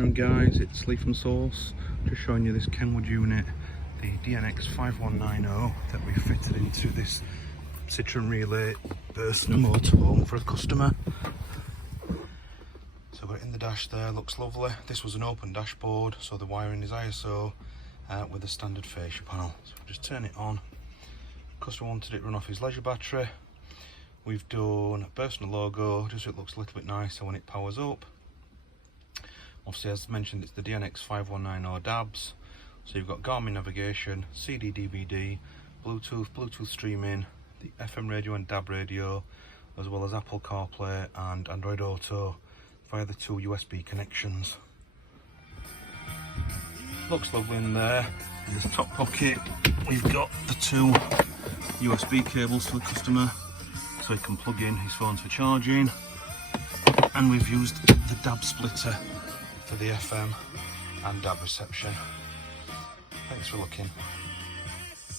afternoon guys, it's Lee from Source, just showing you this Kenwood unit, the DNX5190 that we fitted into this Citroen Relay Motorhome for a customer. So got it in the dash there, looks lovely. This was an open dashboard, so the wiring is ISO with a standard fascia panel. So just turn it on. Customer wanted it run off his leisure battery. We've done a personal logo just so it looks a little bit nicer when it powers up. Obviously, as mentioned, it's the DNX5190DABS. So you've got Garmin navigation, CD, DVD, Bluetooth streaming, the FM radio and DAB radio, as well as Apple CarPlay and Android Auto via the two USB connections. Looks lovely in there. In this top pocket, we've got the two USB cables for the customer, so he can plug in his phones for charging. And we've used the DAB splitter for the FM and DAB reception. Thanks for looking.